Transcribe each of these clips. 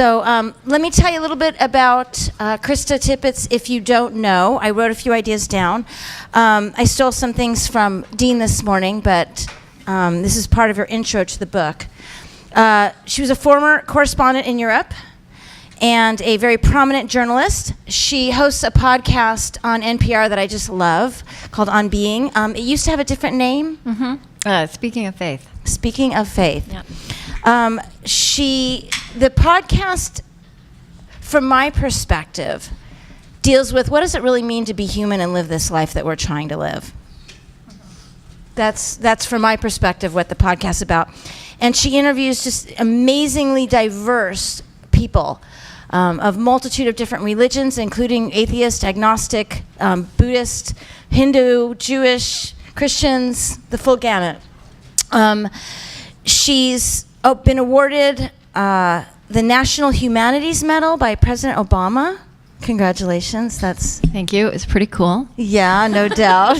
So let me tell you a little bit about Krista Tippett's. If you don't know, I wrote a few ideas down. I stole some things from Dean this morning, but this is part of her intro to the book. She was a former correspondent in Europe and a very prominent journalist. She hosts a podcast on NPR that I just love called On Being. It used to have a different name. Mm-hmm. Speaking of Faith. Speaking of Faith. Yeah. The podcast, from my perspective, deals with what does it really mean to be human and live this life that we're trying to live. That's from my perspective what the podcast is about. And she interviews just amazingly diverse people of multitude of different religions, including atheist, agnostic, Buddhist, Hindu, Jewish, Christians, the full gamut. She's been awarded the National Humanities Medal by President Obama. Congratulations. Thank you. It's pretty cool. Yeah, no doubt.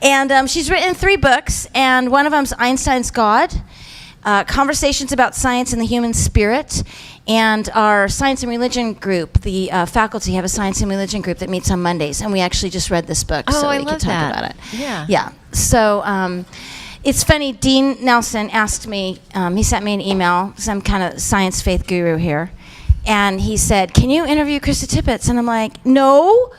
And she's written 3 books, and one of them's Einstein's God, Conversations about Science and the Human Spirit, and our Science and Religion group, the faculty have a Science and Religion group that meets on Mondays, and we actually just read this book so we could talk about it. Yeah. Yeah. So it's funny, Dean Nelson asked me, he sent me an email, some kind of science faith guru here, and he said, can you interview Krista Tippett? And I'm like, no,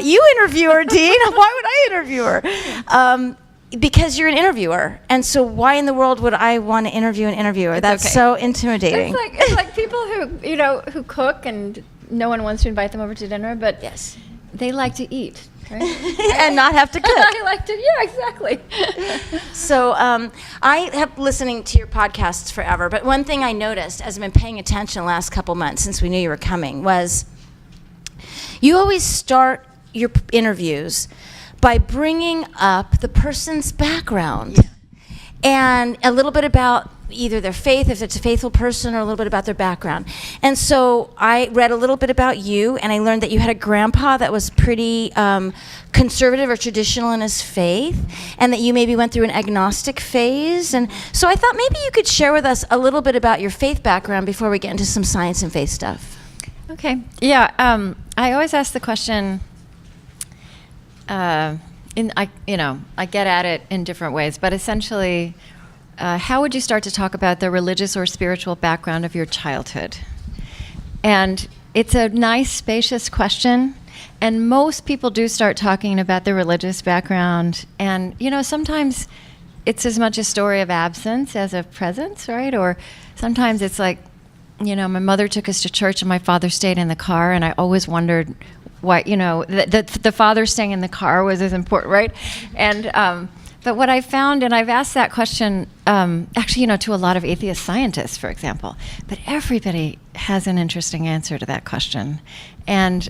you interview her, Dean. Why would I interview her? Because you're an interviewer, and so why in the world would I want to interview an interviewer? That's okay. So intimidating. It's like people who cook and no one wants to invite them over to dinner, but yes, they like to eat. Right? And not have to cook. I like to, yeah, exactly. So I have listening to your podcasts forever, but one thing I noticed as I've been paying attention the last couple months since we knew you were coming was you always start your interviews by bringing up the person's background and a little bit about either their faith, if it's a faithful person, or a little bit about their background. And so I read a little bit about you, and I learned that you had a grandpa that was pretty conservative or traditional in his faith, and that you maybe went through an agnostic phase. And so I thought maybe you could share with us a little bit about your faith background before we get into some science and faith stuff. Okay. Yeah. I always ask the question. I get at it in different ways, but essentially, how would you start to talk about the religious or spiritual background of your childhood? And it's a nice, spacious question, and most people do start talking about the religious background, and sometimes it's as much a story of absence as of presence, right? Or sometimes it's like, my mother took us to church and my father stayed in the car, and I always wondered why, the father staying in the car was as important, right? And but what I found, and I've asked that question, actually, to a lot of atheist scientists, for example, but everybody has an interesting answer to that question. And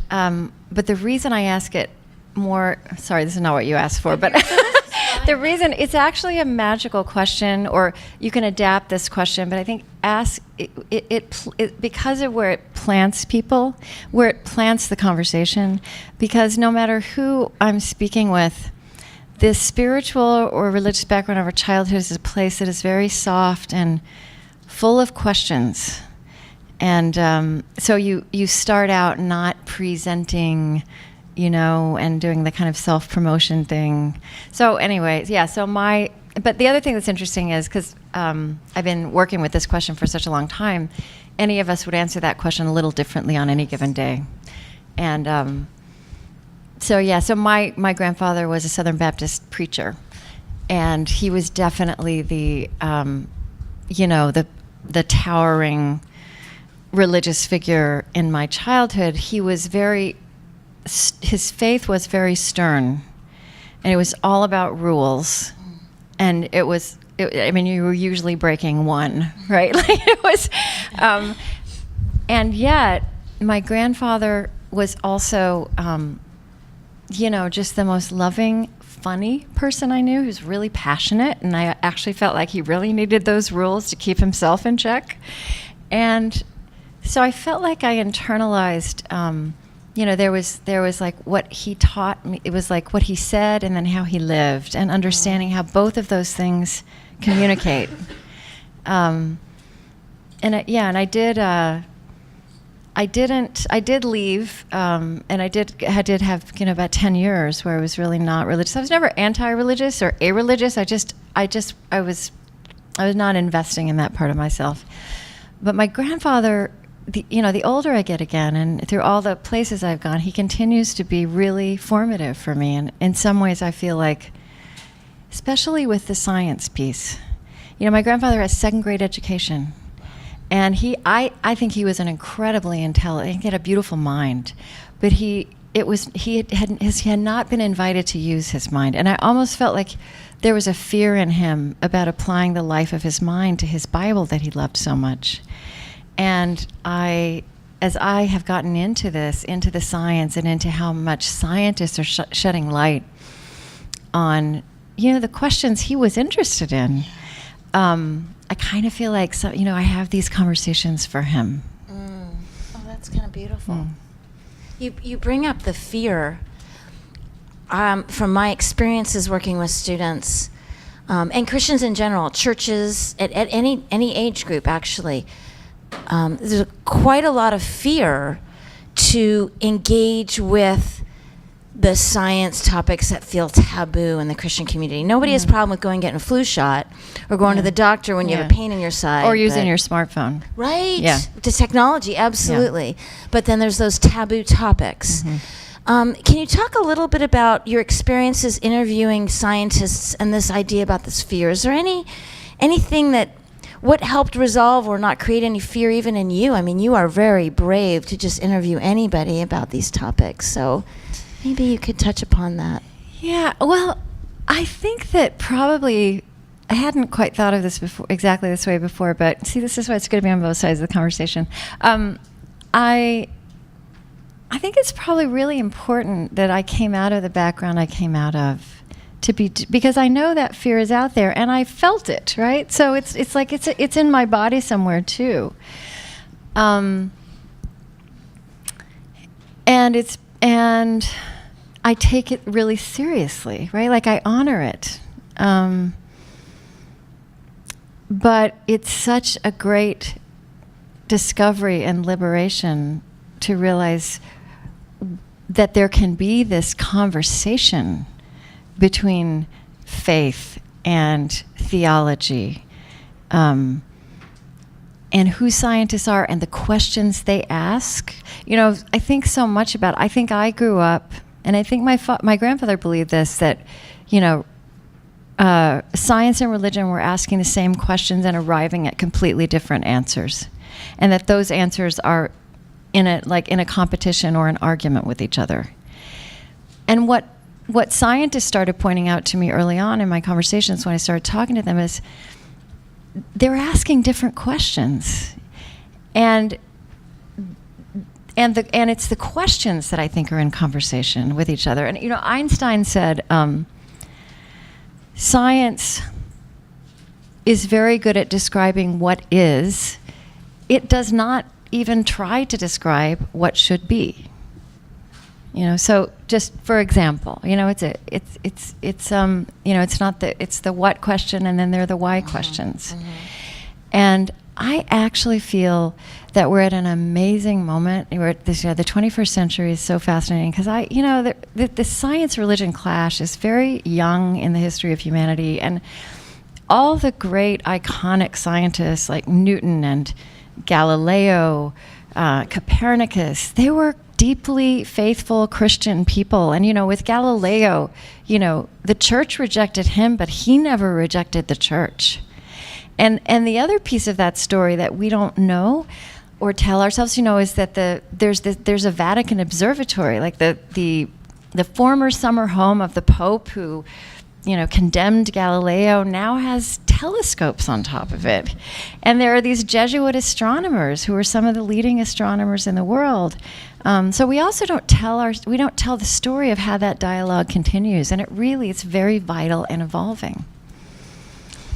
but the reason I ask it more, sorry, this is not what you asked for, but the reason, it's actually a magical question, or you can adapt this question, but I think ask it because of where it plants people, where it plants the conversation, because no matter who I'm speaking with, this spiritual or religious background of our childhood is a place that is very soft and full of questions. And so you start out not presenting, and doing the kind of self-promotion thing. So anyways, yeah, but the other thing that's interesting is, because I've been working with this question for such a long time, any of us would answer that question a little differently on any given day. And so my grandfather was a Southern Baptist preacher, and he was definitely the towering religious figure in my childhood. He was his faith was very stern, and it was all about rules, and you were usually breaking one, right? Like it was, and yet my grandfather was also, just the most loving, funny person I knew, who's really passionate, and I actually felt like he really needed those rules to keep himself in check. And so I felt like I internalized, there was like what he taught me, it was like what he said and then how he lived, and understanding how both of those things communicate. And I did I did leave, and I did have, about 10 years where I was really not religious. I was never anti-religious or a-religious. I was not investing in that part of myself. But my grandfather, the older I get again, and through all the places I've gone, he continues to be really formative for me. And in some ways I feel like, especially with the science piece, my grandfather has second grade education. And I think he was an incredibly intelligent, he had a beautiful mind, but he had not been invited to use his mind. And I almost felt like there was a fear in him about applying the life of his mind to his Bible that he loved so much. And as I have gotten into the science and into how much scientists are shedding light on, the questions he was interested in, I kind of feel like, I have these conversations for him. Oh, that's kind of beautiful. You bring up the fear. From my experiences working with students, and Christians in general, churches, at any age group, actually, there's quite a lot of fear to engage with the science topics that feel taboo in the Christian community. Nobody has a problem with going and getting a flu shot or going to the doctor when you have a pain in your side. Or using your smartphone. Right? Yeah. To technology, absolutely. Yeah. But then there's those taboo topics. Can you talk a little bit about your experiences interviewing scientists and this idea about this fear? Is there anything what helped resolve or not create any fear even in you? I mean, you are very brave to just interview anybody about these topics. So maybe you could touch upon that. Yeah, well, I think that probably I hadn't quite thought of this exactly this way before, but see, this is why it's good to be on both sides of the conversation. I think it's probably really important that I came out of the background I came out of because I know that fear is out there and I felt it, right? So it's like it's in my body somewhere too. And I take it really seriously, right? Like I honor it. But it's such a great discovery and liberation to realize that there can be this conversation between faith and theology, and who scientists are and the questions they ask. I think so much about it. I think I grew up, and I think my grandfather believed this, that, science and religion were asking the same questions and arriving at completely different answers, and that those answers are in a competition or an argument with each other. And what scientists started pointing out to me early on in my conversations when I started talking to them is they're asking different questions, and it's the questions that I think are in conversation with each other. And Einstein said, science is very good at describing what is. It does not even try to describe what should be. So just for example, it's the what question, and then there are the why questions. And I actually feel that we're at an amazing moment. We're at this, the 21st century is so fascinating because the science-religion clash is very young in the history of humanity, and all the great iconic scientists like Newton and Galileo, Copernicus, they were deeply faithful Christian people. And, with Galileo, the church rejected him, but he never rejected the church. And the other piece of that story that we don't know or tell ourselves, is that there's a Vatican observatory, like the former summer home of the Pope who, condemned Galileo, now has telescopes on top of it. And there are these Jesuit astronomers who are some of the leading astronomers in the world. So we also don't tell the story of how that dialogue continues, and it's very vital and evolving.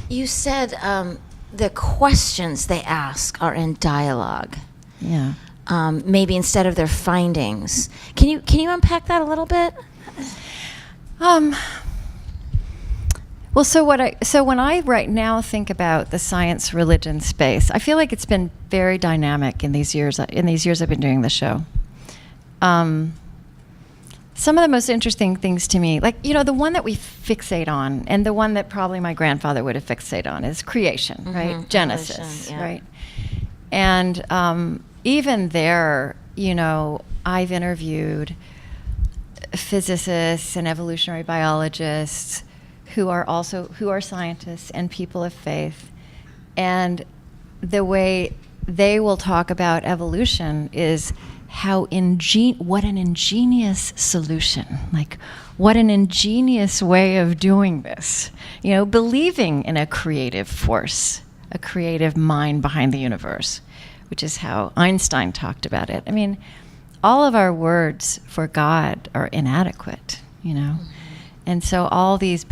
You said the questions they ask are in dialogue. Yeah. Maybe instead of their findings. Can you unpack that a little bit? Well, Well, so when I right now think about the science religion space, I feel like it's been very dynamic in these years. In these years I've been doing the show. Some of the most interesting things to me, like, the one that we fixate on, and the one that probably my grandfather would have fixated on, is creation, right? Genesis, Evolution, yeah. right? And even there, I've interviewed physicists and evolutionary biologists who are scientists and people of faith, and the way they will talk about evolution is what an ingenious solution, like what an ingenious way of doing this, believing in a creative force, a creative mind behind the universe, which is how Einstein talked about it. I mean, all of our words for God are inadequate, And so all these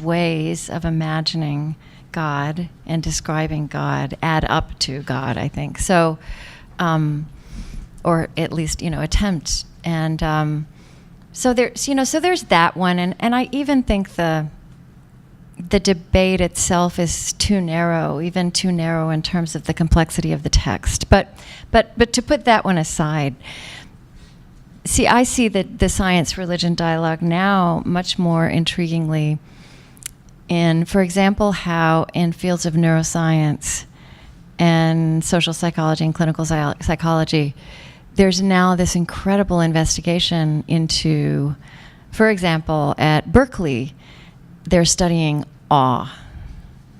ways of imagining God and describing God add up to God, I think. So, or at least, attempt. And so there's that one. And I even think the debate itself is too narrow in terms of the complexity of the text. But to put that one aside, I see the science-religion dialogue now much more intriguingly in, for example, how in fields of neuroscience and social psychology and clinical psychology, there's now this incredible investigation into, for example, at Berkeley, they're studying awe,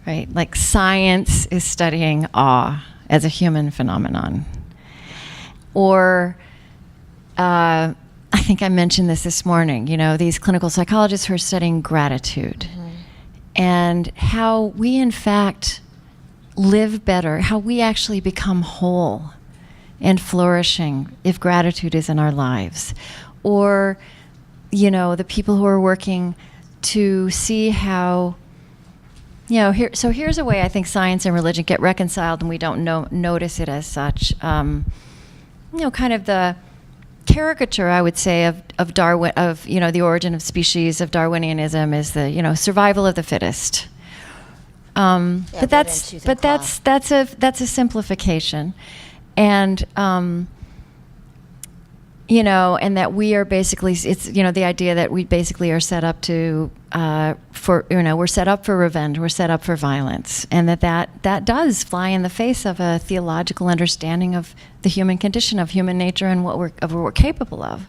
right? Like science is studying awe as a human phenomenon. Or, I think I mentioned this morning, these clinical psychologists who are studying gratitude and how we, in fact, live better, how we actually become whole and flourishing if gratitude is in our lives. Or, the people who are working to see how, here's a way I think science and religion get reconciled and we don't notice it as such. Kind of the caricature, I would say, of Darwin, of the origin of species, of Darwinianism is the survival of the fittest. But that's a simplification, and and that we are basically, it's the idea that we basically are set up to we're set up for revenge, we're set up for violence, and that does fly in the face of a theological understanding of the human condition, of human nature, and what we're capable of.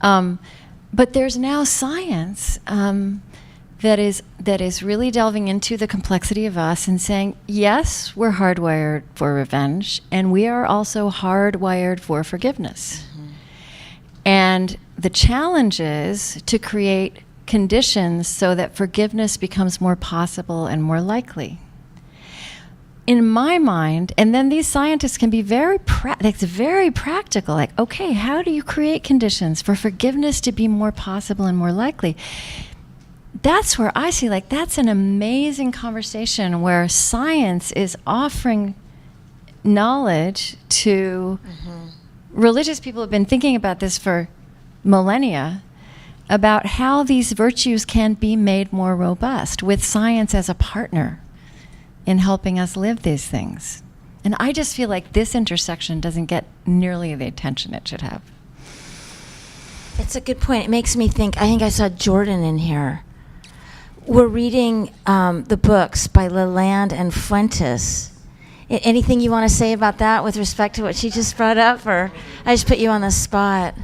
But there's now science that is really delving into the complexity of us and saying, yes, we're hardwired for revenge, and we are also hardwired for forgiveness. And the challenge is to create conditions so that forgiveness becomes more possible and more likely. In my mind, and then these scientists can be very practical, like, okay, how do you create conditions for forgiveness to be more possible and more likely? That's where I see, that's an amazing conversation where science is offering knowledge to religious people who have been thinking about this for millennia, about how these virtues can be made more robust with science as a partner in helping us live these things. And I just feel like this intersection doesn't get nearly the attention it should have. It's a good point. It makes me think, I think I saw Jordan in here. We're reading the books by Lalande and Fuentes. Anything you want to say about that with respect to what she just brought up, or I just put you on the spot?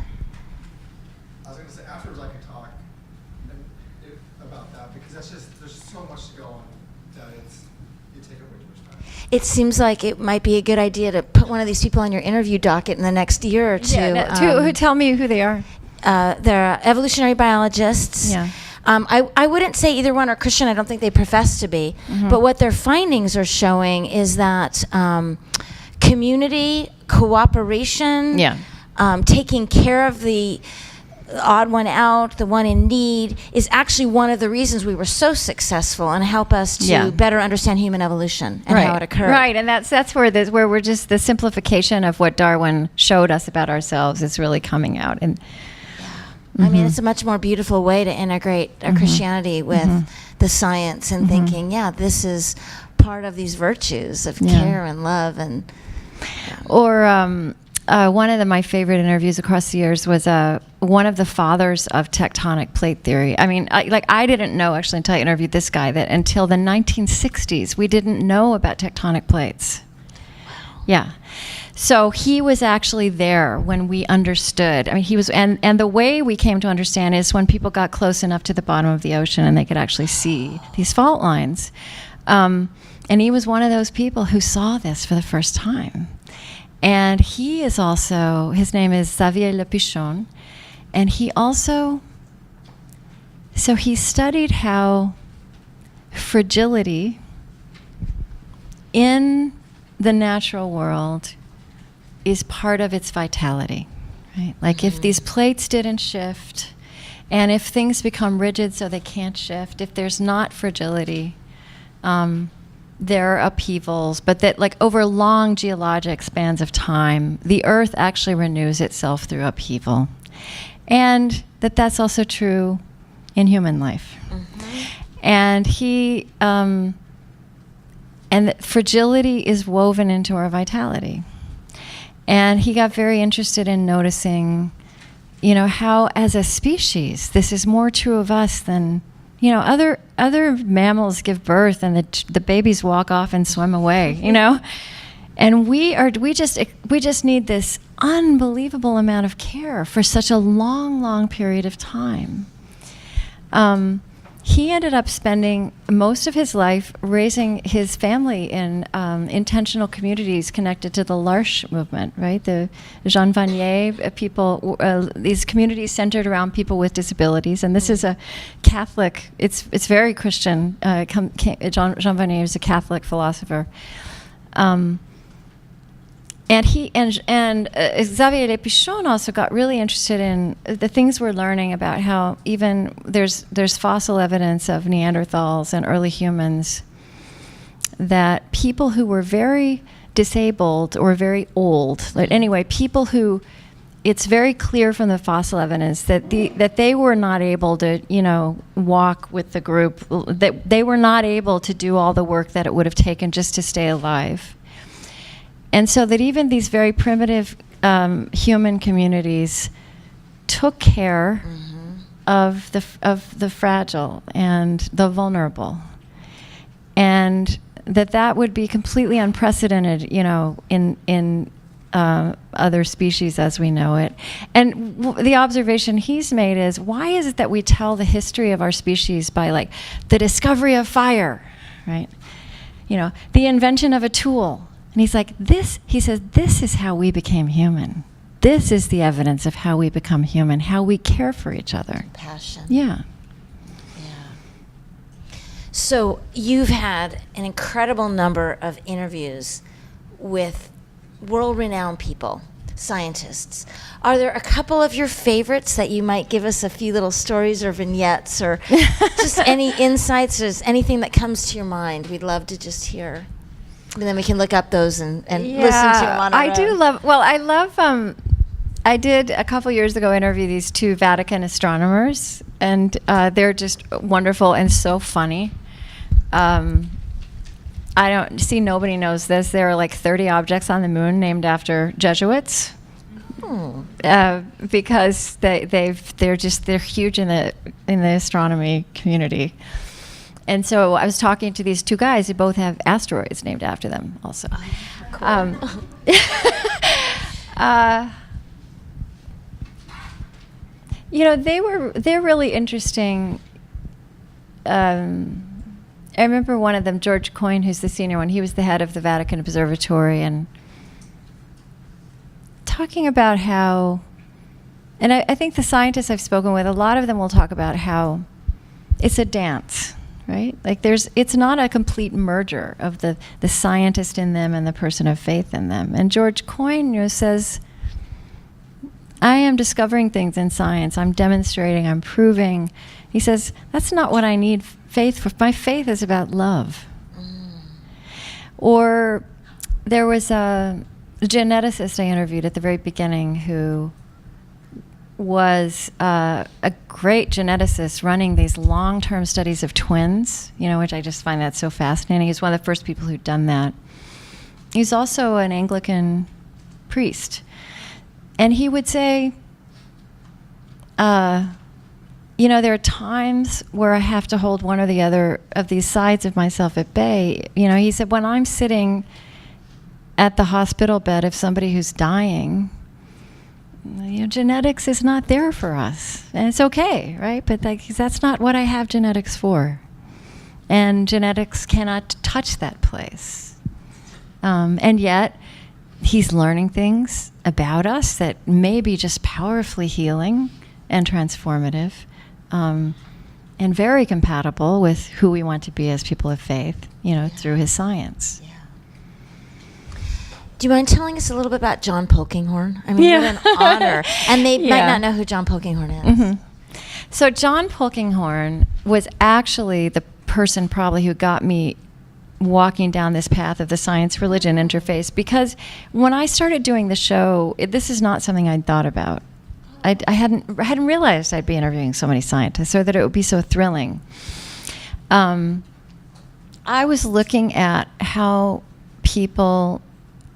I was going to say afterwards I can talk about that, because there's so much to go on that you take up way too much time. It seems like it might be a good idea to put one of these people on your interview docket in the next year or two. Yeah, tell me who they are. They're evolutionary biologists. Yeah. I wouldn't say either one are Christian. I don't think they profess to be. But what their findings are showing is that community, cooperation, taking care of the odd one out, the one in need, is actually one of the reasons we were so successful and help us to better understand human evolution and how it occurred. Right, and that's where we're just, the simplification of what Darwin showed us about ourselves is really coming out. And I mean, it's a much more beautiful way to integrate our Christianity with the science and thinking, this is part of these virtues of care and love. And Or one of my favorite interviews across the years was one of the fathers of tectonic plate theory. I mean, I didn't know, actually, until I interviewed this guy, that until the 1960s, we didn't know about tectonic plates. Wow. Yeah. So he was actually there when we understood. I mean, he was, and the way we came to understand is when people got close enough to the bottom of the ocean and they could actually see these fault lines. And he was one of those people who saw this for the first time. And he is also, his name is Xavier Le Pichon, and he also, so he studied how fragility in the natural world is part of its vitality, right? Like if these plates didn't shift, and if things become rigid so they can't shift, if there's not fragility, there are upheavals, but that like over long geologic spans of time, the Earth actually renews itself through upheaval. And that's also true in human life. And and that fragility is woven into our vitality. And he got very interested in noticing, how as a species, this is more true of us than, other mammals give birth and the babies walk off and swim away, And we just need this unbelievable amount of care for such a long, long period of time. He ended up spending most of his life raising his family in intentional communities connected to the L'Arche movement, right? The Jean Vanier people, these communities centered around people with disabilities. And this is a Catholic, it's very Christian. Jean Vanier is a Catholic philosopher. And Xavier Le Pichon also got really interested in the things we're learning about how even there's fossil evidence of Neanderthals and early humans, that people who were very disabled or very old, people who, it's very clear from the fossil evidence that they were not able to, walk with the group, that they were not able to do all the work that it would have taken just to stay alive. And so that even these very primitive human communities took care of the fragile and the vulnerable, and that would be completely unprecedented, in other species as we know it. And the observation he's made is, why is it that we tell the history of our species by like the discovery of fire, right? The invention of a tool. And he's like, this is how we became human. This is the evidence of how we become human, how we care for each other. Passion. Yeah. So you've had an incredible number of interviews with world-renowned people, scientists. Are there a couple of your favorites that you might give us a few little stories or vignettes or just any insights or anything that comes to your mind? We'd love to just hear. And then we can look up those and listen to them on our own. I did a couple years ago interview these two Vatican astronomers, and they're just wonderful and so funny. Nobody knows this. There are like 30 objects on the moon named after Jesuits. Because they're huge in the astronomy community. And so I was talking to these two guys who both have asteroids named after them also. Cool. They're really interesting. I remember one of them, George Coyne, who's the senior one, he was the head of the Vatican Observatory, and talking about how, and I think the scientists I've spoken with, a lot of them will talk about how it's a dance. Right? Like it's not a complete merger of the scientist in them and the person of faith in them. And George Coyne says, I am discovering things in science. I'm demonstrating, I'm proving. He says, that's not what I need faith for. My faith is about love. Or there was a geneticist I interviewed at the very beginning who was a great geneticist running these long-term studies of twins, which I just find that so fascinating. He's one of the first people who'd done that. He's also an Anglican priest. And he would say, there are times where I have to hold one or the other of these sides of myself at bay. He said, when I'm sitting at the hospital bed of somebody who's dying, genetics is not there for us. And it's okay, right? But that's not what I have genetics for. And genetics cannot touch that place. And yet, he's learning things about us that may be just powerfully healing and transformative, and very compatible with who we want to be as people of faith, through his science. Yeah. Do you mind telling us a little bit about John Polkinghorne? I mean, what an honor. And they might not know who John Polkinghorne is. Mm-hmm. So John Polkinghorne was actually the person probably who got me walking down this path of the science-religion interface, because when I started doing the show, this is not something I'd thought about. I hadn't realized I'd be interviewing so many scientists, or that it would be so thrilling. I was looking at how people,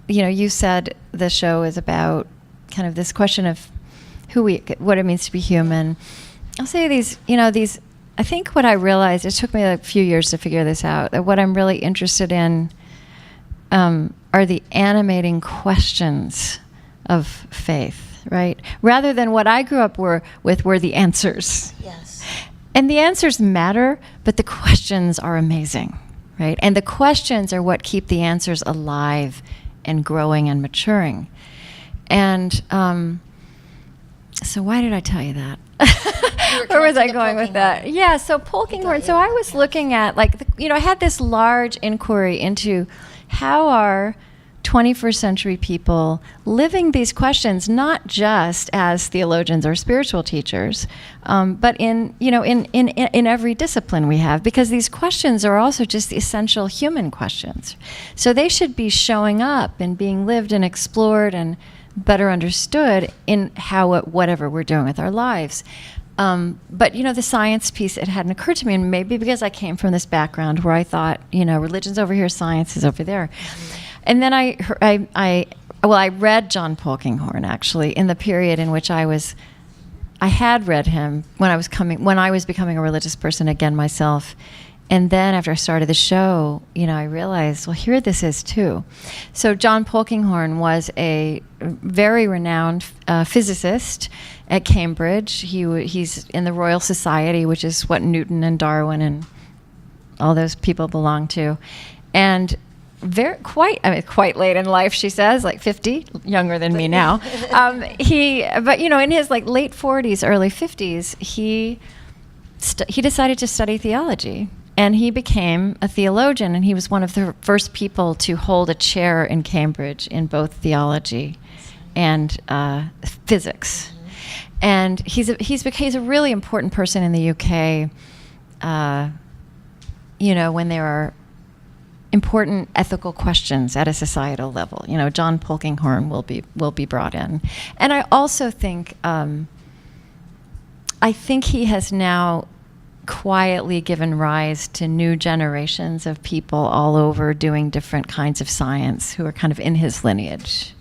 you said the show is about kind of this question of what it means to be human. I'll say these. I think what I realized, it took me a few years to figure this out, that what I'm really interested in are the animating questions of faith, right? Rather than what I grew up with were the answers. Yes. And the answers matter, but the questions are amazing, right? And the questions are what keep the answers alive and growing and maturing. And so why did I tell you that? Where was I going with that? Yeah, so Polkinghorne. So I was looking at, I had this large inquiry into how are 21st century people living these questions, not just as theologians or spiritual teachers, but in every discipline we have, because these questions are also just the essential human questions. So they should be showing up and being lived and explored and better understood in whatever we're doing with our lives. But the science piece, it hadn't occurred to me, and maybe because I came from this background where I thought, religion's over here, science is over there. And then I read John Polkinghorne actually in the period in which I had read him when I was becoming a religious person again myself. And then after I started the show, I realized, well, here this is too. So John Polkinghorne was a very renowned physicist at Cambridge. He's in the Royal Society, which is what Newton and Darwin and all those people belong to. And quite late in life, she says, like 50, younger than me now. But in his late 40s, early 50s, he decided to study theology. And he became a theologian, and he was one of the first people to hold a chair in Cambridge in both theology and physics. Mm-hmm. And he's a really important person in the UK. When there are important ethical questions at a societal level, John Polkinghorne will be brought in. And I also think he has now quietly given rise to new generations of people all over doing different kinds of science who are kind of in his lineage.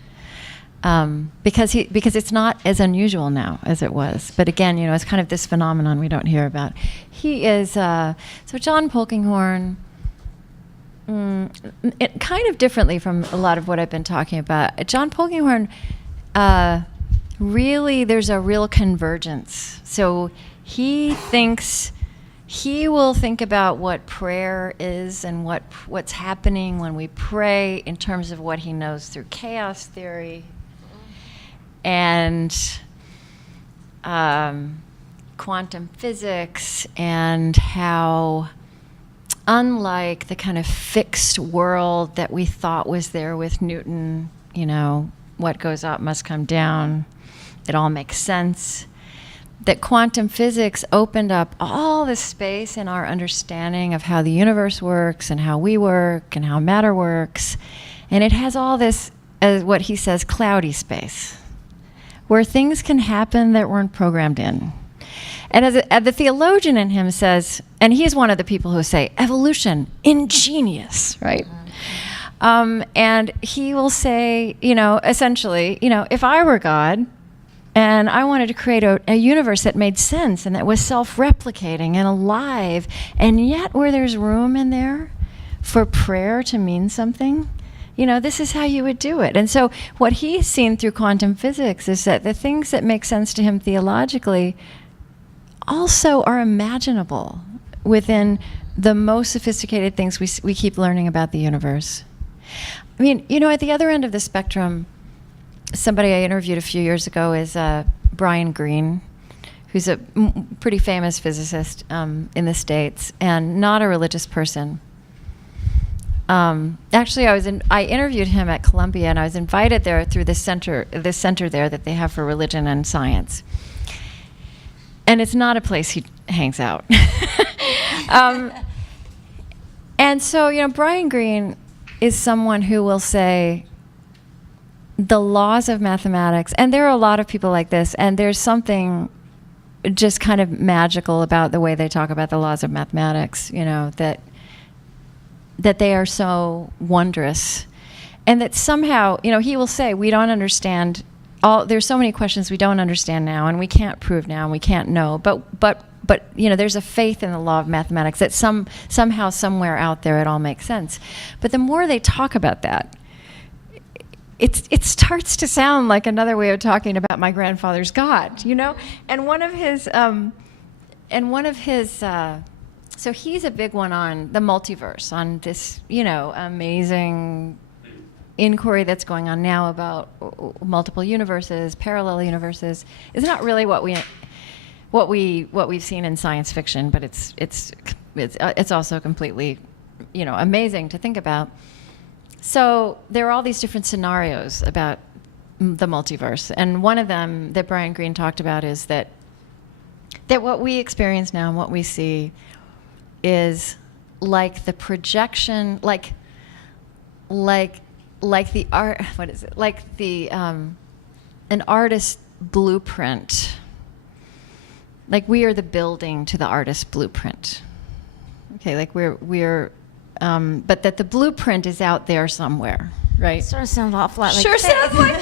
Because it's not as unusual now as it was. But again, it's kind of this phenomenon we don't hear about. He is, so John Polkinghorne, it kind of differently from a lot of what I've been talking about. John Polkinghorne, really there's a real convergence. So he will think about what prayer is and what's happening when we pray in terms of what he knows through chaos theory and quantum physics, and how, unlike the kind of fixed world that we thought was there with Newton, what goes up must come down, it all makes sense, that quantum physics opened up all the space in our understanding of how the universe works and how we work and how matter works. And it has all this, as what he says, cloudy space, where things can happen that weren't programmed in. And as the theologian in him says, and he's one of the people who say, evolution, ingenious, right? And he will say, essentially, if I were God and I wanted to create a universe that made sense and that was self-replicating and alive, and yet where there's room in there for prayer to mean something, this is how you would do it. And so what he's seen through quantum physics is that the things that make sense to him theologically also are imaginable within the most sophisticated things we keep learning about the universe. I mean, at the other end of the spectrum, somebody I interviewed a few years ago is Brian Greene, who's a pretty famous physicist in the States and not a religious person. Actually, I interviewed him at Columbia, and I was invited there through this center there that they have for religion and science. And it's not a place he hangs out. And so, Brian Greene is someone who will say the laws of mathematics, and there are a lot of people like this, and there's something just kind of magical about the way they talk about the laws of mathematics, that they are so wondrous. And that somehow, he will say, we don't understand there's so many questions we don't understand now, and we can't prove now, and we can't know. But there's a faith in the law of mathematics that somehow, somewhere out there, it all makes sense. But the more they talk about that, it starts to sound like another way of talking about my grandfather's God, And one of his, so he's a big one on the multiverse, on this, amazing inquiry that's going on now about multiple universes, parallel universes. It's not really what we've seen in science fiction, but it's also completely, amazing to think about. So there are all these different scenarios about the multiverse, and one of them that Brian Greene talked about is that what we experience now and what we see is like the projection, like the art, what is it? Like the an artist's blueprint. Like we are the building to the artist's blueprint. Okay, like we're but that the blueprint is out there somewhere, right? Sort of sounds awful like sure sounds like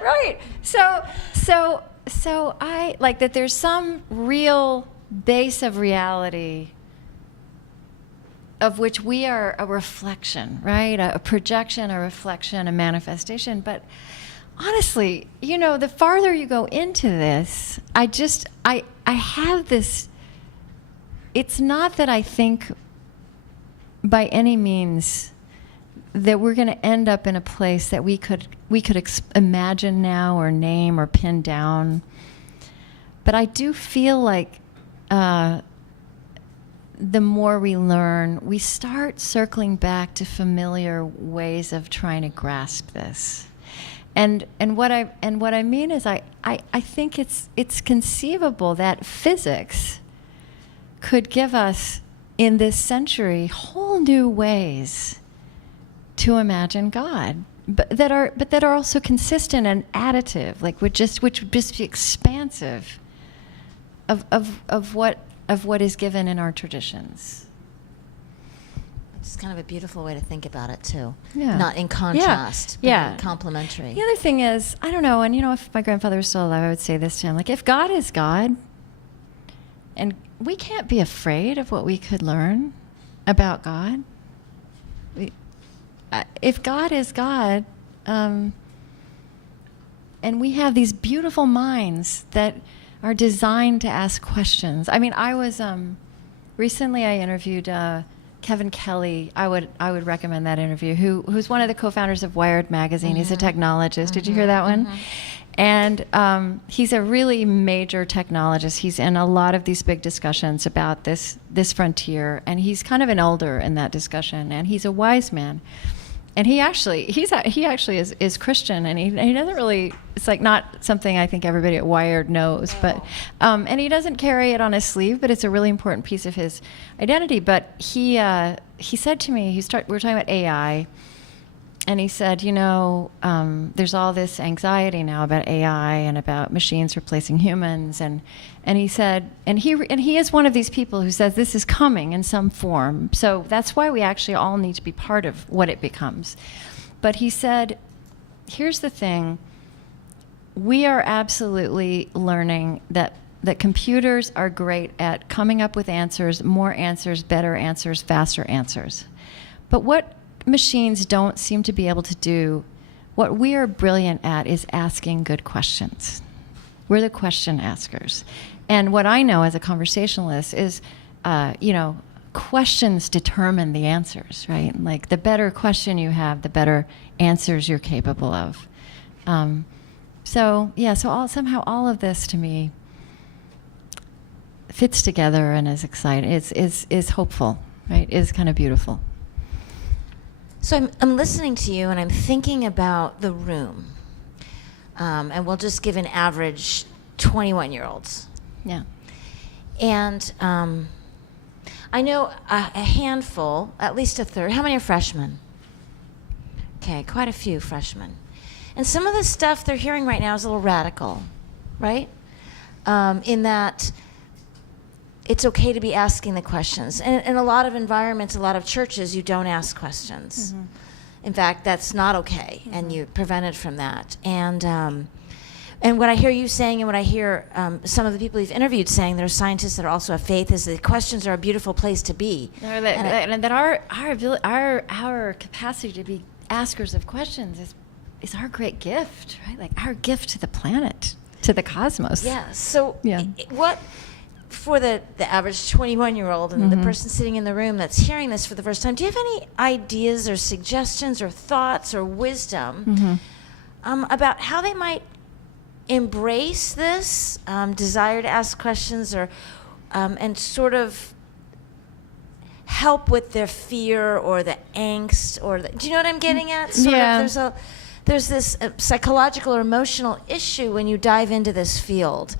right. So I like that there's some real base of reality of which we are a reflection, right? A projection, a reflection, a manifestation. But honestly, the farther you go into this, I have this, it's not that I think by any means that we're going to end up in a place that we could imagine now or name or pin down. But I do feel like the more we learn, we start circling back to familiar ways of trying to grasp this. And what I mean is I think it's conceivable that physics could give us in this century whole new ways to imagine God, but that are also consistent and additive, like which would just be expansive of what is given in our traditions. It's kind of a beautiful way to think about it too. Yeah. Not in contrast, yeah. but complementary. The other thing is, I don't know, and if my grandfather was still alive, I would say this to him, like if God is God, and we can't be afraid of what we could learn about God. If God is God, and we have these beautiful minds that are designed to ask questions. I mean, I was recently I interviewed Kevin Kelly. I would recommend that interview. Who's one of the co-founders of Wired magazine. Mm-hmm. He's a technologist. Mm-hmm. Did you hear that one? Mm-hmm. And he's a really major technologist. He's in a lot of these big discussions about this frontier, and he's kind of an elder in that discussion. And he's a wise man. And he actually is Christian, and he doesn't really. It's like not something I think everybody at Wired knows, but and he doesn't carry it on his sleeve, but it's a really important piece of his identity. But he said to me, we were talking about AI, he said, there's all this anxiety now about AI and about machines replacing humans, and he said, and he is one of these people who says this is coming in some form. So that's why we actually all need to be part of what it becomes. But he said, here's the thing: we are absolutely learning that computers are great at coming up with answers, more answers, better answers, faster answers. But what machines don't seem to be able to do, what we are brilliant at, is asking good questions. We're the question askers. And what I know as a conversationalist is, questions determine the answers, right? Like, the better question you have, the better answers you're capable of. Somehow all of this to me fits together and is exciting, is hopeful, right? Is kind of beautiful. So I'm listening to you, and I'm thinking about the room. And we'll just give an average 21-year-olds. Yeah. And I know a handful, at least a third. How many are freshmen? Okay, quite a few freshmen. And some of the stuff they're hearing right now is a little radical, right? In that it's okay to be asking the questions. And in a lot of environments, a lot of churches, you don't ask questions. Mm-hmm. In fact, that's not okay, and you're prevented from that. And what I hear you saying, and what I hear some of the people you've interviewed saying, that are scientists that also have faith, is that questions are a beautiful place to be. And that our capacity to be askers of questions is our great gift, right? Like our gift to the planet, to the cosmos. Yeah. So yeah. What, for the average 21-year-old and the person sitting in the room that's hearing this for the first time, do you have any ideas or suggestions or thoughts or wisdom about how they might embrace this desire to ask questions, or and sort of help with their fear or the angst, or do you know what I'm getting at? There's this psychological or emotional issue when you dive into this field.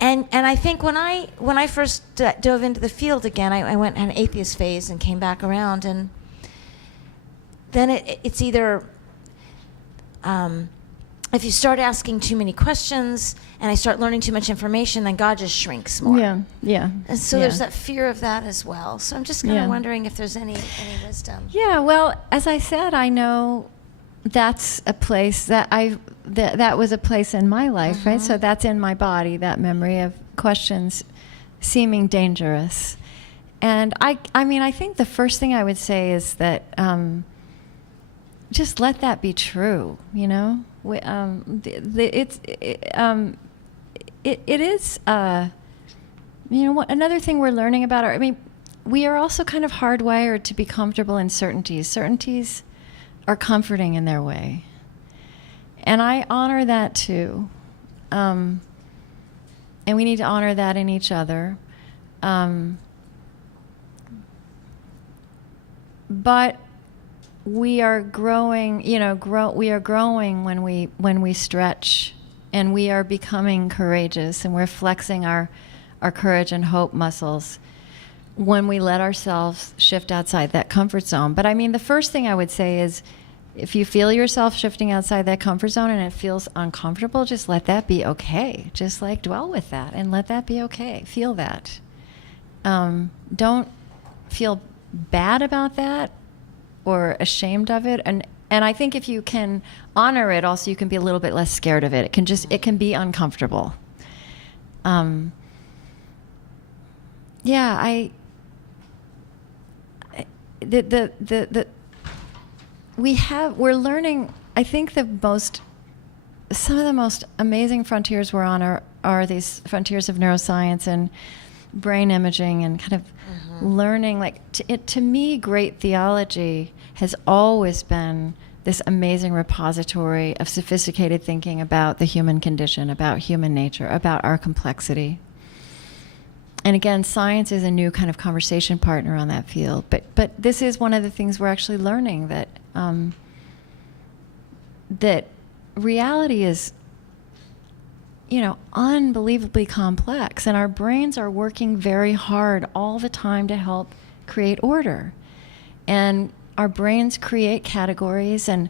And I think when I first dove into the field again, I went on an atheist phase and came back around, and then it's either if you start asking too many questions and I start learning too much information, then God just shrinks more. Yeah. And so there's that fear of that as well. So I'm just kind of wondering if there's any wisdom. Yeah, well, as I said, I know that's a place that that was a place in my life, right? So that's in my body, that memory of questions seeming dangerous. And I mean, I think the first thing I would say is that just let that be true, you know? It is, another thing we're learning about we are also kind of hardwired to be comfortable in certainties. Certainties are comforting in their way. And I honor that too. And we need to honor that in each other. But we are growing, we are growing when we stretch, and we are becoming courageous, and we're flexing our courage and hope muscles when we let ourselves shift outside that comfort zone. But I mean, the first thing I would say is, if you feel yourself shifting outside that comfort zone and it feels uncomfortable, just let that be okay. Just like dwell with that and let that be okay. Feel that. Don't feel bad about that or ashamed of it. And I think if you can honor it, also you can be a little bit less scared of it. It can be uncomfortable. We're learning, I think some of the most amazing frontiers we're on are these frontiers of neuroscience and brain imaging, and kind of learning, to me, great theology has always been this amazing repository of sophisticated thinking about the human condition, about human nature, about our complexity. And again, science is a new kind of conversation partner on that field. But this is one of the things we're actually learning, that that reality is, unbelievably complex, and our brains are working very hard all the time to help create order. And our brains create categories and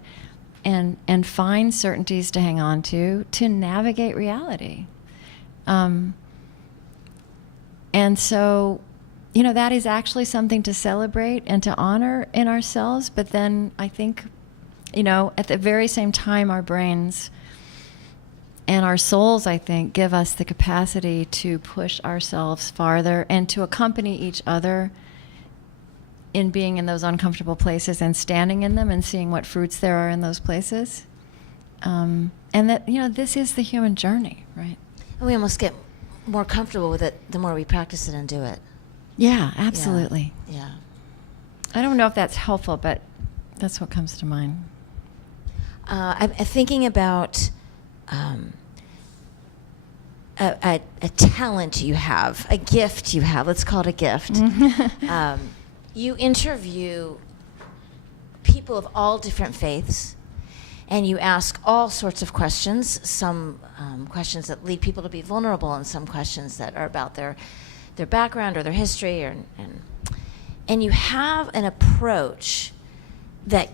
find certainties to hang on to navigate reality. And so, that is actually something to celebrate and to honor in ourselves. But then I think, at the very same time, our brains and our souls, I think, give us the capacity to push ourselves farther and to accompany each other in being in those uncomfortable places and standing in them and seeing what fruits there are in those places. And that, this is the human journey, right? And we almost get more comfortable with it the more we practice it and do it. Yeah, absolutely. Yeah. I don't know if that's helpful, but that's what comes to mind. I'm thinking about a talent you have, a gift you have. Let's call it a gift. You interview people of all different faiths, and you ask all sorts of questions, some questions that lead people to be vulnerable, and some questions that are about their background or their history, and you have an approach that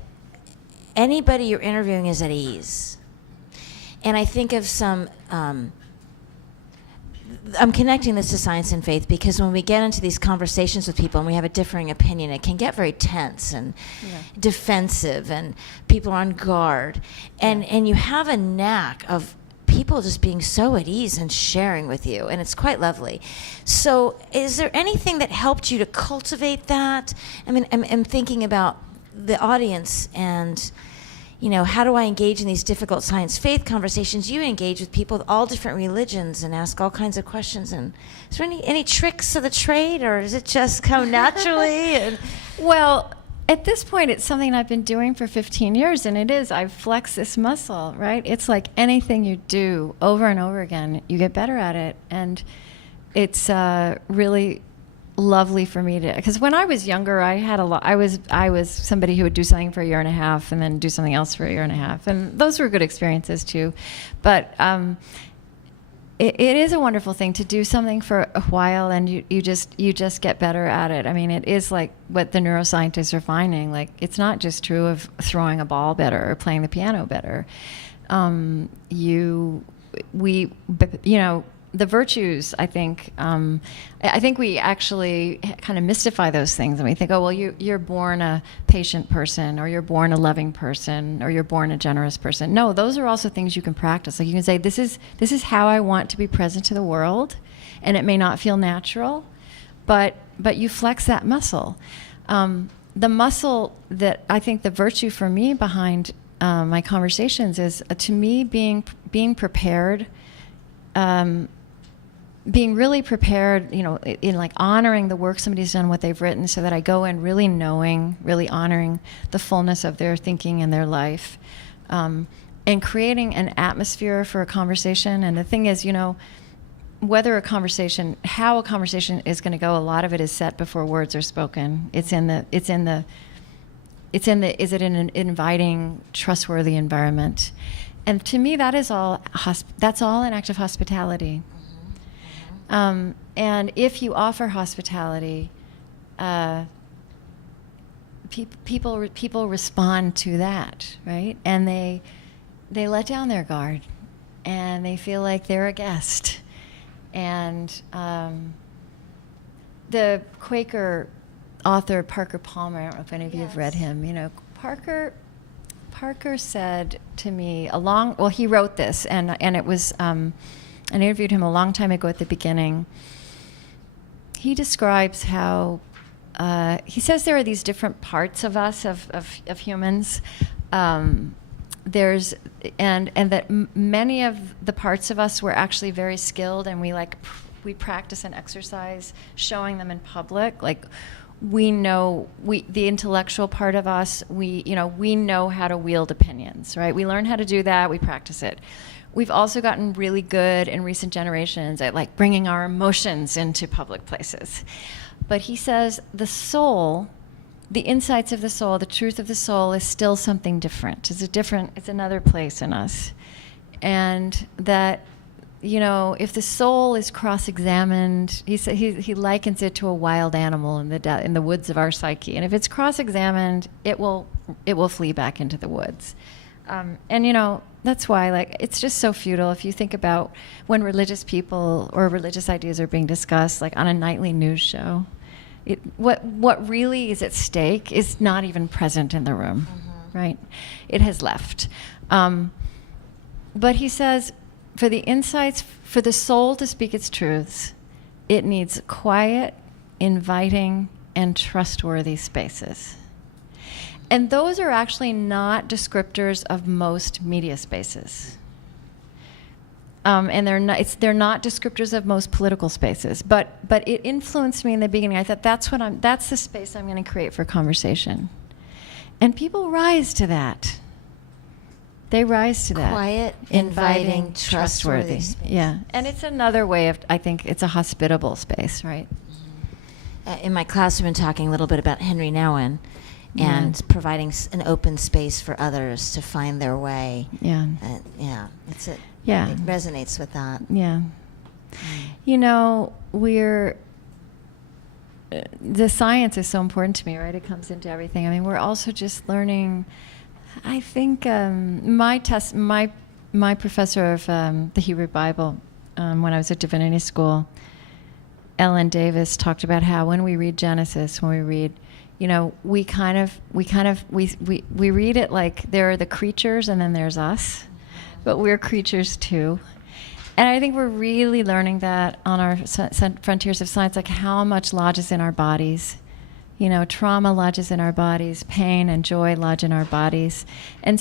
anybody you're interviewing is at ease. And I think of some, I'm connecting this to science and faith because when we get into these conversations with people and we have a differing opinion, it can get very tense and defensive, and people are on guard. And you have a knack of people just being so at ease and sharing with you, and it's quite lovely. So is there anything that helped you to cultivate that? I mean, I'm thinking about the audience and, how do I engage in these difficult science-faith conversations? You engage with people with all different religions and ask all kinds of questions. And is there any tricks of the trade, or does it just come naturally? Well, at this point, it's something I've been doing for 15 years, and I've flexed this muscle, right? It's like anything you do over and over again, you get better at it. And it's really lovely for me because when I was younger, I had I was somebody who would do something for a year and a half and then do something else for a year and a half, and those were good experiences too. But it is a wonderful thing to do something for a while, and you just get better at it. I mean, it is like what the neuroscientists are finding. Like, it's not just true of throwing a ball better or playing the piano better. The virtues, I think we actually kind of mystify those things, and we think, oh, well, you're born a patient person, or you're born a loving person, or you're born a generous person. No, those are also things you can practice. Like, you can say, this is how I want to be present to the world, and it may not feel natural, but you flex that muscle. The muscle that I think the virtue for me behind my conversations is, to me, being prepared. Being really prepared, in like honoring the work somebody's done, what they've written, so that I go in really knowing, really honoring the fullness of their thinking and their life, and creating an atmosphere for a conversation. And the thing is, how a conversation is going to go, a lot of it is set before words are spoken. Is it in an inviting, trustworthy environment? And to me, that's all an act of hospitality. And if you offer hospitality, people respond to that, right? And they let down their guard, and they feel like they're a guest. And the Quaker author Parker Palmer, I don't know if any of you have read him. Parker said to me he wrote this, and it was. I interviewed him a long time ago at the beginning. He describes how, he says there are these different parts of us, of humans. And that many of the parts of us were actually very skilled, and we practice and exercise showing them in public. Like, we know, the intellectual part of us, we know how to wield opinions, right? We learn how to do that, we practice it. We've also gotten really good in recent generations at like bringing our emotions into public places. But he says the soul, the insights of the soul, the truth of the soul is still something different. It's another place in us. And that if the soul is cross-examined, he likens it to a wild animal in the woods of our psyche, and if it's cross-examined, it will flee back into the woods. And that's why, like, it's just so futile if you think about when religious people or religious ideas are being discussed, like on a nightly news show. What really is at stake is not even present in the room, right? It has left. But he says, for the soul to speak its truths, it needs quiet, inviting, and trustworthy spaces. And those are actually not descriptors of most media spaces. And they're not descriptors of most political spaces. But it influenced me in the beginning. I thought that's the space I'm going to create for conversation. And people rise to that. They rise to that. Quiet, inviting, trustworthy space. Yeah. And it's another way of, I think it's a hospitable space, right? In my class, we've been talking a little bit about Henry Nouwen and providing an open space for others to find their way. Yeah. That's it. Yeah. It resonates with that. Yeah. The science is so important to me, right? It comes into everything. I mean, we're also just learning. I think my professor of the Hebrew Bible, when I was at divinity school, Ellen Davis, talked about how when we read Genesis, when we read, we read it like there are the creatures and then there's us, but we're creatures too. And I think we're really learning that on our frontiers of science, like how much lodges in our bodies. Trauma lodges in our bodies, pain and joy lodge in our bodies. And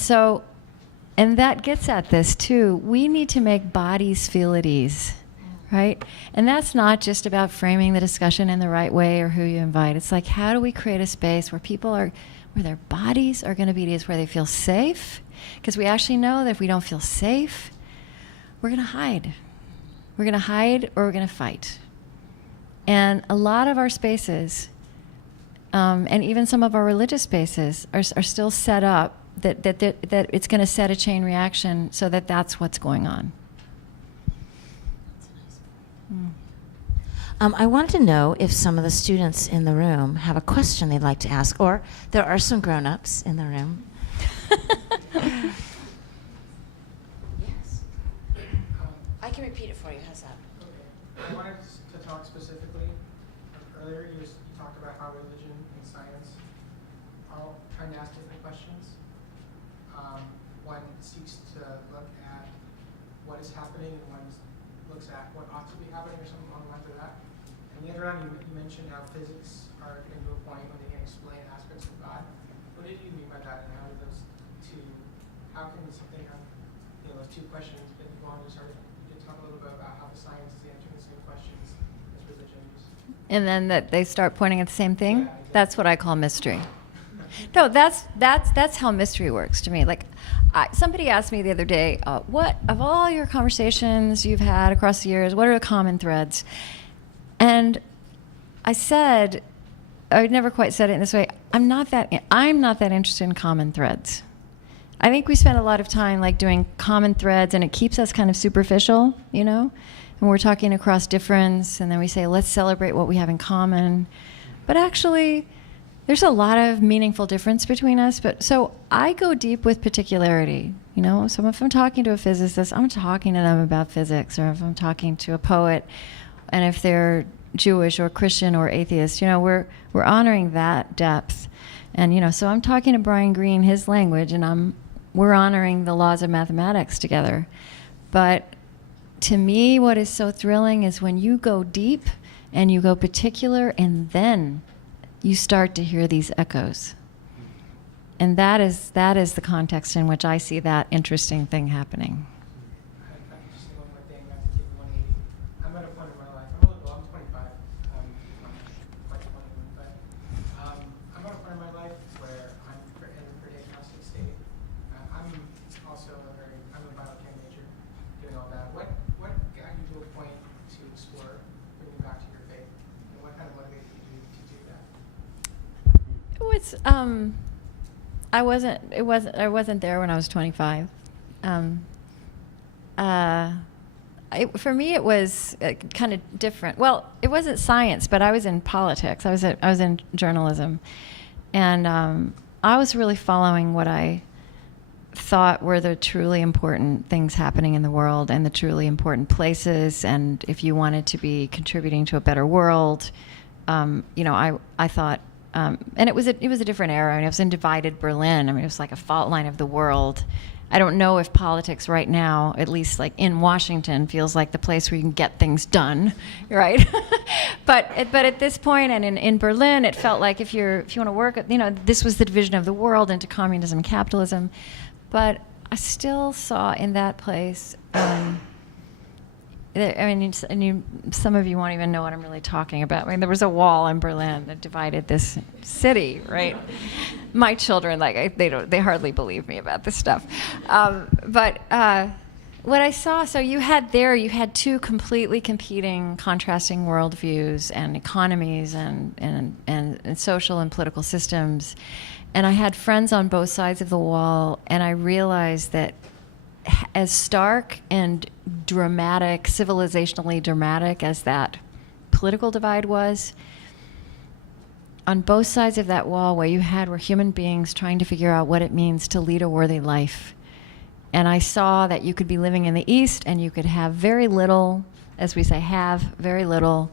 that gets at this too. We need to make bodies feel at ease, right? And that's not just about framing the discussion in the right way or who you invite. It's like, how do we create a space where where their bodies are going to be at ease, where they feel safe? Because we actually know that if we don't feel safe, we're going to hide. We're going to hide or we're going to fight. And a lot of our spaces, and even some of our religious spaces, are still set up that it's going to set a chain reaction so that that's what's going on. I wanted to know if some of the students in the room have a question they'd like to ask, or there are some grown-ups in the room. Yes. I can repeat it for you. How's that? Okay. I wanted to talk specifically. Earlier, you talked about how religion and science are trying to ask different questions. One seeks to look at what is happening, and one looks at what ought to be happening, or something along the lines of that. And the other round, you mentioned how physics are getting to a point when they can explain aspects of God. What did you mean by that, and how can something have those two questions? But you wanted to talk a little bit about how the science is answering the same questions as religion is. And then that they start pointing at the same thing? Yeah, exactly. That's what I call mystery. No, that's how mystery works to me. Like, somebody asked me the other day, what, of all your conversations you've had across the years, what are the common threads? And I said, I never quite said it in this way, I'm not that interested in common threads. I think we spend a lot of time like doing common threads, and it keeps us kind of superficial, and we're talking across difference, and then we say, let's celebrate what we have in common. But actually, there's a lot of meaningful difference between us. So I go deep with particularity, So if I'm talking to a physicist, I'm talking to them about physics, or if I'm talking to a poet, and if they're Jewish or Christian or atheist, we're honoring that depth. And so I'm talking to Brian Greene, his language, and we're honoring the laws of mathematics together. But to me, what is so thrilling is when you go deep and you go particular, and then you start to hear these echoes. And that is the context in which I see that interesting thing happening. Just one more thing, not to take 180. I'm at a point in my life, I'm 25, I'm quite 21, but I'm at a point in my life where I'm in a pretty agnostic state. I'm also I'm a biochem major, doing all that. What got you to a point to explore bringing back to your faith? And what kind of motivated you to do that? I wasn't there when I was 25. for me, it was kind of different. Well, it wasn't science, but I was in politics. I was in journalism, and I was really following what I thought were the truly important things happening in the world and the truly important places. And if you wanted to be contributing to a better world, I thought, and it was a different era. I mean, it was in divided Berlin. I mean, it was like a fault line of the world. I don't know if politics right now, at least like in Washington, feels like the place where you can get things done, right? but at this point, and in Berlin, it felt like if you want to work, this was the division of the world into communism and capitalism. But I still saw in that place. Some of you won't even know what I'm really talking about. I mean, there was a wall in Berlin that divided this city, right? My children, they hardly believe me about this stuff. But what I saw, so you had two completely competing, contrasting worldviews and economies and social and political systems. And I had friends on both sides of the wall, and I realized that as stark and dramatic, civilizationally dramatic as that political divide was, on both sides of that wall were human beings trying to figure out what it means to lead a worthy life. And I saw that you could be living in the East and you could have very little, as we say, have very little,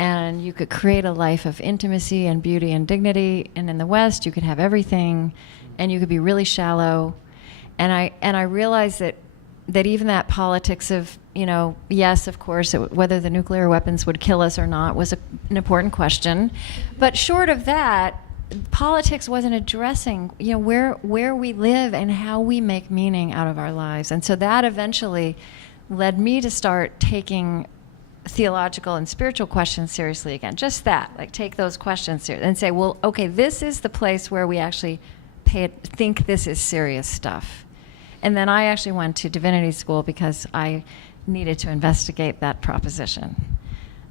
and you could create a life of intimacy and beauty and dignity. And in the West, you could have everything, and you could be really shallow. And I realized that even that politics of, yes, of course, whether the nuclear weapons would kill us or not was an important question. But short of that, politics wasn't addressing, where we live and how we make meaning out of our lives. And so that eventually led me to start taking theological and spiritual questions seriously again. Just that, take those questions seriously and say, well, okay, this is the place where we actually think this is serious stuff. And then I actually went to divinity school because I needed to investigate that proposition.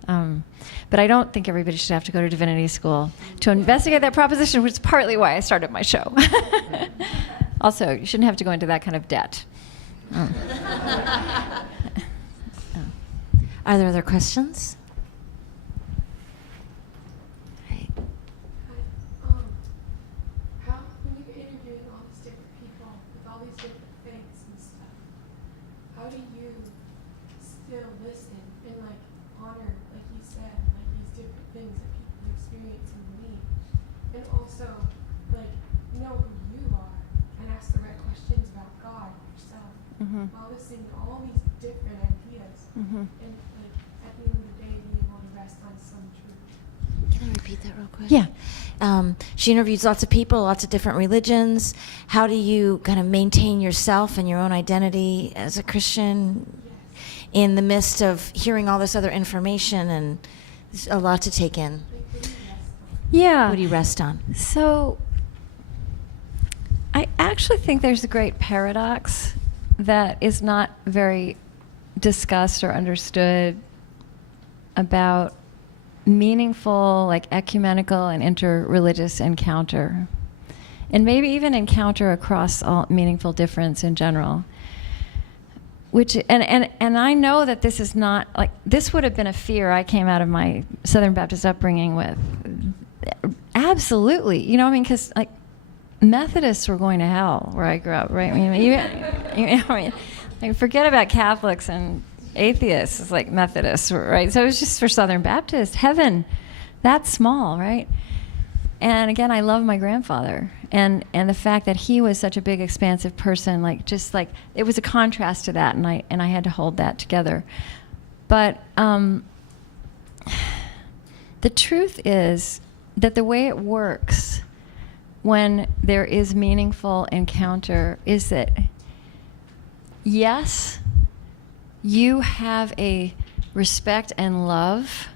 But I don't think everybody should have to go to divinity school to investigate that proposition, which is partly why I started my show. Also, you shouldn't have to go into that kind of debt. Are there other questions? How, when you're interviewing all these different people with all these different faiths and stuff, how do you still listen and honor, like you said, these different things that people experience and believe, and also know who you are and ask the right questions about God yourself, while listening to all these different ideas, and at the end of the day being able to rest on some truth? Can I repeat that real quick? Yeah. She interviews lots of people, lots of different religions. How do you kind of maintain yourself and your own identity as a Christian in the midst of hearing all this other information? And there's a lot to take in. Yeah. What do you rest on? So I actually think there's a great paradox that is not very discussed or understood about meaningful, ecumenical and interreligious encounter, and maybe even encounter across all meaningful difference in general. Which and I know that this is not this would have been a fear I came out of my Southern Baptist upbringing with. Absolutely, because Methodists were going to hell where I grew up, right? Forget about Catholics and atheists. It's like Methodists, right? So it was just for Southern Baptists. Heaven, that's small, right? And again, I love my grandfather, and the fact that he was such a big, expansive person, it was a contrast to that, and I had to hold that together. But the truth is that the way it works when there is meaningful encounter is that, yes, you have a respect and love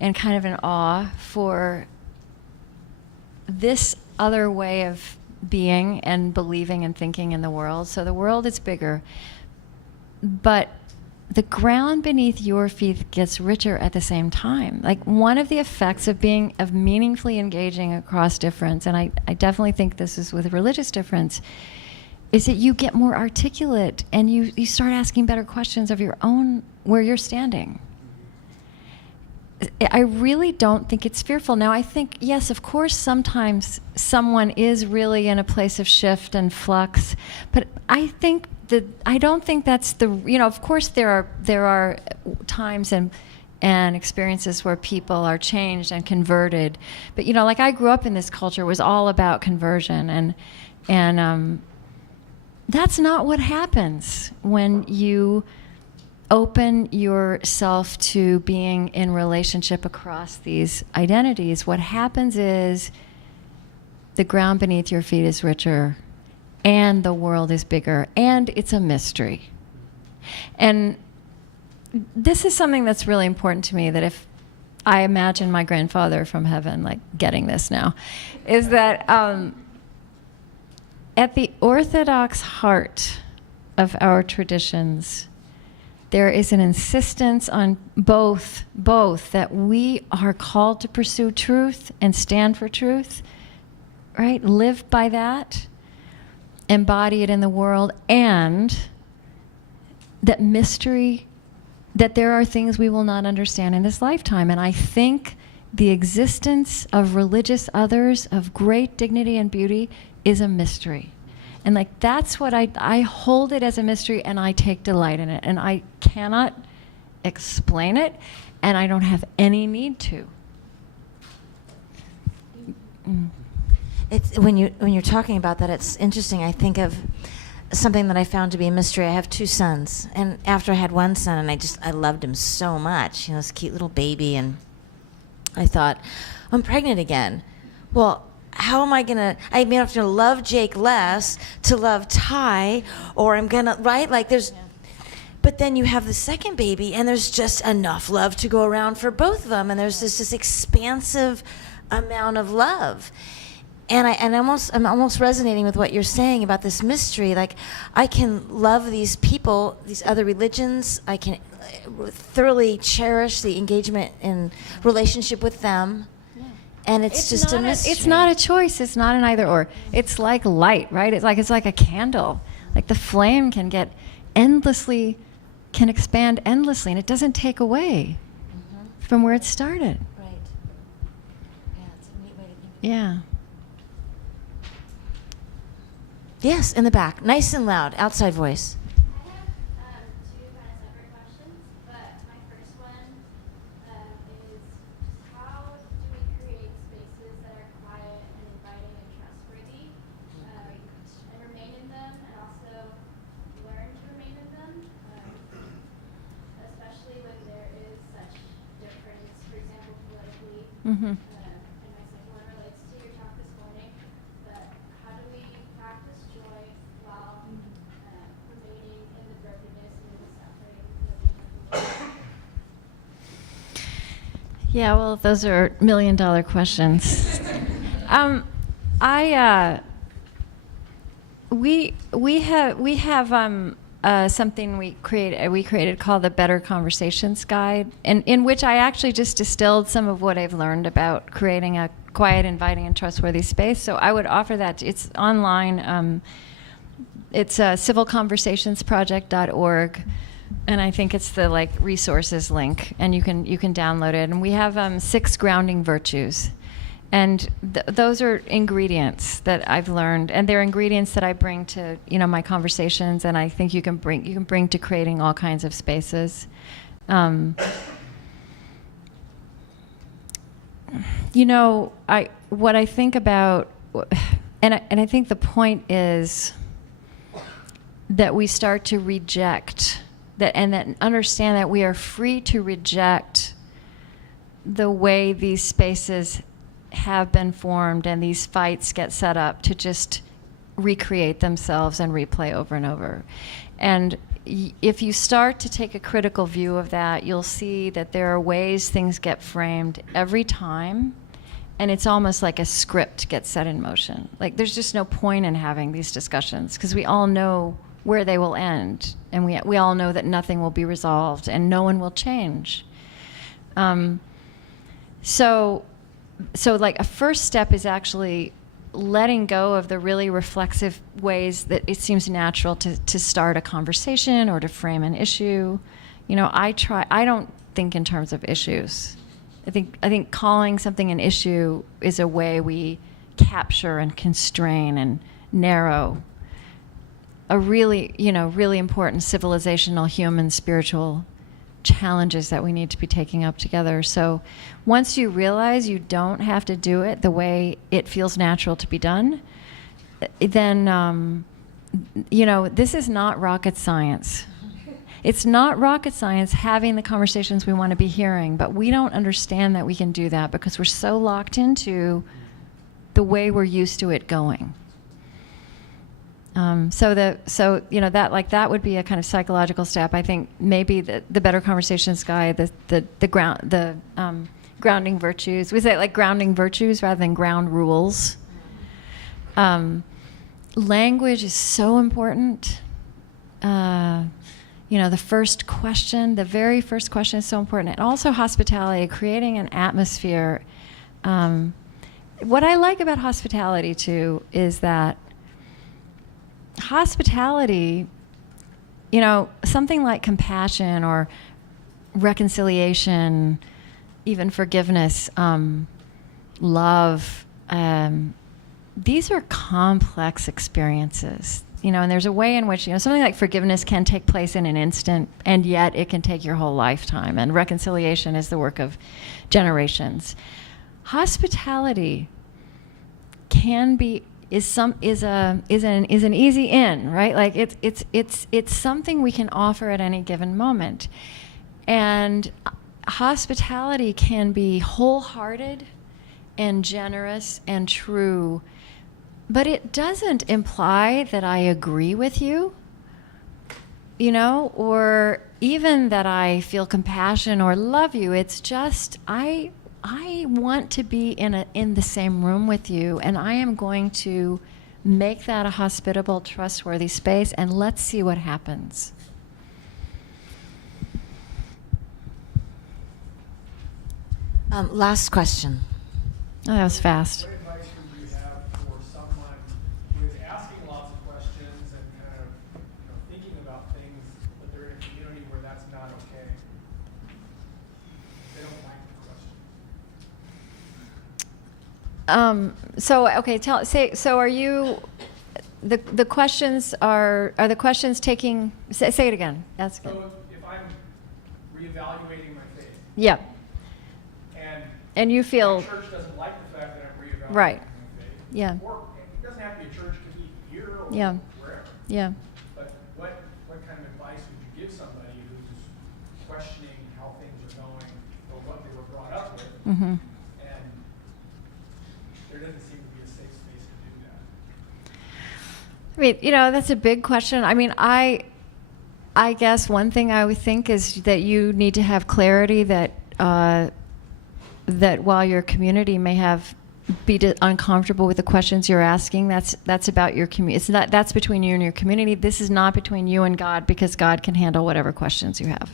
and kind of an awe for this other way of being and believing and thinking in the world. So the world is bigger, but the ground beneath your feet gets richer at the same time. One of the effects of meaningfully engaging across difference, and I definitely think this is with religious difference, is that you get more articulate and you start asking better questions of your own, where you're standing. I really don't think it's fearful. Now, I think, yes, of course, sometimes someone is really in a place of shift and flux, but I don't think that's of course there are times and experiences where people are changed and converted. But, like I grew up in this culture, it was all about conversion. And that's not what happens when you open yourself to being in relationship across these identities. What happens is the ground beneath your feet is richer, and the world is bigger, and it's a mystery. And this is something that's really important to me, that if I imagine my grandfather from heaven, like getting this now, is that at the orthodox heart of our traditions, there is an insistence on both that we are called to pursue truth and stand for truth, right? Live by that, embody it in the world, and that mystery, that there are things we will not understand in this lifetime. And I think the existence of religious others of great dignity and beauty is a mystery. And that's what I hold it as a mystery, and I take delight in it. And I cannot explain it, and I don't have any need to. It's when you're talking about that, it's interesting. I think of something that I found to be a mystery. I have 2 sons, and after I had one son, and I loved him so much, this cute little baby, and I thought, I'm pregnant again. Well, how am I gonna? I mean, I have to love Jake less to love Ty, or I'm gonna, right? But then you have the second baby, and there's just enough love to go around for both of them, and there's this expansive amount of love. And I'm almost resonating with what you're saying about this mystery. I can love these people, these other religions. I can thoroughly cherish the engagement and relationship with them. And it's just a mystery. It's not a choice. It's not an either or. It's like light, right? It's like a candle. Like the flame can expand endlessly, and it doesn't take away from where it started. Right. Yeah, it's a neat way to think of it. Yeah. Yes, in the back. Nice and loud. Outside voice. I have 2 kind of separate questions, but my first one is how do we create spaces that are quiet and inviting and trustworthy, and remain in them, and also learn to remain in them, especially when there is such difference, for example, politically. Mm-hmm. And my second one relates to your talk this morning, but how do we practice joy while remaining in the brokenness and the suffering that we have? Yeah, well, those are $1 million questions. We have something we created called the Better Conversations Guide, and in which I actually just distilled some of what I've learned about creating a quiet, inviting, and trustworthy space. So I would offer that. It's online. It's civilconversationsproject.org. And I think it's the resources link, and you can download it. And we have 6 grounding virtues, and those are ingredients that I've learned, and they're ingredients that I bring to my conversations, and I think you can bring to creating all kinds of spaces. What I think about, and I think the point is that we start to reject. And that understand that we are free to reject the way these spaces have been formed and these fights get set up to just recreate themselves and replay over and over. And if you start to take a critical view of that, you'll see that there are ways things get framed every time, and it's almost like a script gets set in motion. There's just no point in having these discussions because we all know where they will end, and we all know that nothing will be resolved and no one will change. So a first step is actually letting go of the really reflexive ways that it seems natural to start a conversation or to frame an issue. I don't think in terms of issues. I think calling something an issue is a way we capture and constrain and narrow a really important civilizational, human, spiritual challenges that we need to be taking up together. So once you realize you don't have to do it the way it feels natural to be done, then, this is not rocket science. It's not rocket science having the conversations we want to be hearing, but we don't understand that we can do that because we're so locked into the way we're used to it going. That would be a kind of psychological step. I think maybe the Better Conversations guy, the grounding virtues. We say like grounding virtues rather than ground rules. Language is so important. The very first question is so important, and also hospitality, creating an atmosphere. What I like about hospitality too is that hospitality, something like compassion or reconciliation, even forgiveness, love, these are complex experiences, and there's a way in which, something like forgiveness can take place in an instant, and yet it can take your whole lifetime, and reconciliation is the work of generations. Hospitality is an easy in, right? Like it's something we can offer at any given moment. And hospitality can be wholehearted and generous and true, but it doesn't imply that I agree with you, or even that I feel compassion or love you. It's just I want to be in the same room with you, and I am going to make that a hospitable, trustworthy space, and let's see what happens. Last question. Oh, that was fast. What advice would you have for someone who is asking lots of questions and kind of thinking about things, but they're in a community where that's not okay? They don't like the questions. So are you, the questions are the questions taking, say it again. That's good. So if I'm reevaluating my faith, Yeah. And you feel, my church doesn't like the fact that I'm reevaluating Right. my faith. Yeah. Or it doesn't have to be a church, it could be here or Yeah. wherever. yeah. But what kind of advice would you give somebody who's questioning how things are going or what they were brought up with, Mm-hmm. and there doesn't seem to be a safe space to do that? I mean, that's a big question. I mean, I guess one thing I would think is that you need to have clarity that while your community may be uncomfortable with the questions you're asking, that's about your community. That's between you and your community. This is not between you and God, because God can handle whatever questions you have.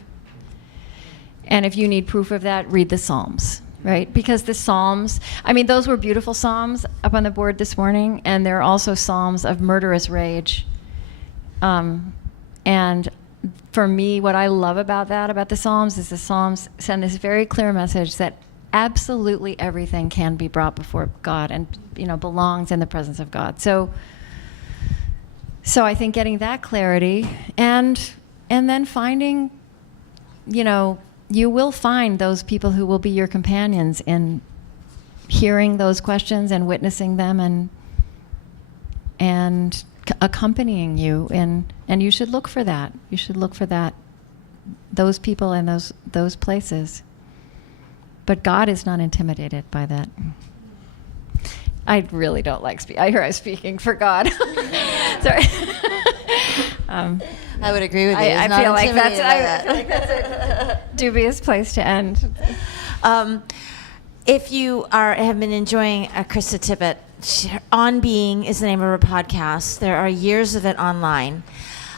And if you need proof of that, read the Psalms, right? Because the Psalms, I mean, those were beautiful Psalms up on the board this morning, and they're also Psalms of murderous rage. And for me, what I love about the Psalms is the Psalms send this very clear message that absolutely everything can be brought before God and belongs in the presence of God. So I think getting that clarity and then finding, you will find those people who will be your companions in hearing those questions and witnessing them and accompanying you, and you should look for that. You should look for that, those people and those places. But God is not intimidated by that. I really don't like speaking. I hear I'm speaking for God. Sorry. I would agree with you. I feel like that's a dubious place to end. If you have been enjoying Krista Tippett, On Being is the name of her podcast. There are years of it online.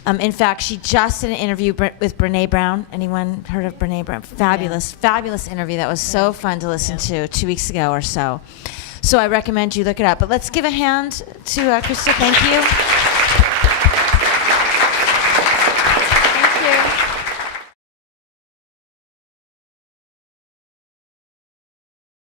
In fact, she just did an interview with Brene Brown. Anyone heard of Brene Brown? Fabulous interview. That was so fun to listen to 2 weeks ago or so. So I recommend you look it up. But let's give a hand to Krista. Thank you.